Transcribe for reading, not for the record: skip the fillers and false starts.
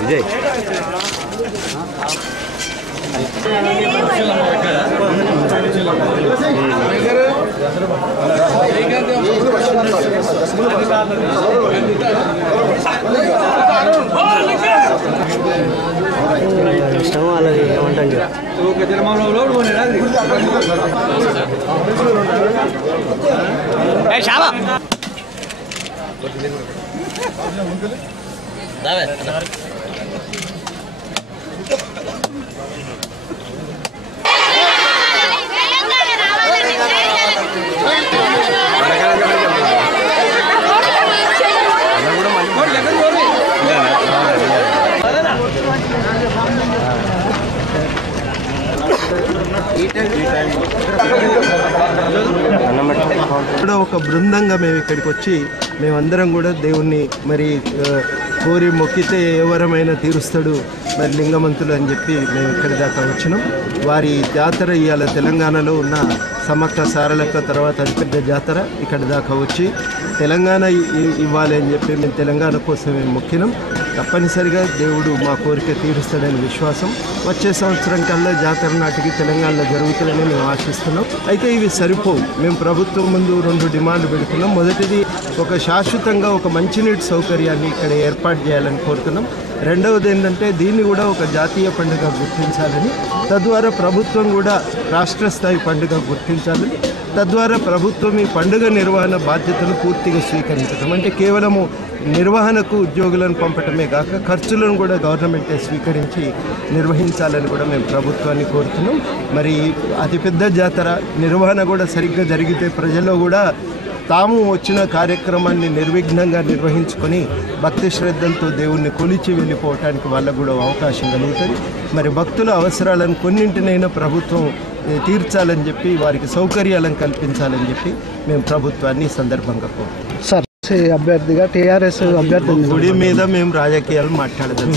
విజయ్ ఇష్టం వాళ్ళది ఏమంటాను కూడా ఒక బృందంగా మేము ఇక్కడికి వచ్చి మేమందరం కూడా దేవుణ్ణి మరి కోరి మొక్కితే ఏ వరమైనా తీరుస్తాడు మరి లింగమంతులు అని చెప్పి మేము ఇక్కడి దాకా వచ్చినాం. వారి జాతర ఇవాళ తెలంగాణలో ఉన్న సమ్మక్క సారలక్క తర్వాత అతిపెద్ద జాతర ఇక్కడి దాకా వచ్చి తెలంగాణ ఇవ్వాలి అని చెప్పి మేము తెలంగాణ కోసం మేము మొక్కినాం. తప్పనిసరిగా దేవుడు మా కోరిక తీరుస్తాడని విశ్వాసం. వచ్చే సంవత్సరం కల్లా జాతర నాటికి తెలంగాణలో జరుగుతుందని మేము ఆశిస్తున్నాం. అయితే ఇవి సరిపోవు. మేము ప్రభుత్వం ముందు 2 డిమాండ్లు పెడుతున్నాం. మొదటిది ఒక శాశ్వతంగా ఒక మంచినీటి సౌకర్యాన్ని ఇక్కడ ఏర్పాటు చేయాలని కోరుతున్నాం. రెండవది ఏంటంటే దీన్ని కూడా ఒక జాతీయ పండుగ గుర్తించాలని, తద్వారా ప్రభుత్వం కూడా రాష్ట్ర స్థాయి పండుగ గుర్తించాలని, తద్వారా ప్రభుత్వం ఈ పండుగ నిర్వహణ బాధ్యతను పూర్తిగా స్వీకరించడం. అంటే కేవలము నిర్వహణకు ఉద్యోగులను పంపటమే కాక ఖర్చులను కూడా గవర్నమెంటే స్వీకరించి నిర్వహించాలని కూడా మేము ప్రభుత్వాన్ని కోరుతున్నాం. మరి అతిపెద్ద జాతర నిర్వహణ కూడా సరిగ్గా జరిగితే ప్రజల్లో కూడా తాము వచ్చిన కార్యక్రమాన్ని నిర్విఘ్నంగా నిర్వహించుకొని భక్తి శ్రద్ధలతో దేవుణ్ణి కొలిచి వెళ్ళిపోవటానికి వాళ్ళకు కూడా అవకాశం కలుగుతుంది. మరి భక్తుల అవసరాలను కొన్నింటినైనా ప్రభుత్వం తీర్చాలని చెప్పి వారికి సౌకర్యాలను కల్పించాలని చెప్పి మేము ప్రభుత్వాన్ని సందర్భంగా కోరుతున్నాం. సార్ అభ్యర్థిగా టీఆర్ఎస్ అభ్యర్థి గుడి మీద మేము రాజకీయాలు మాట్లాడదాం.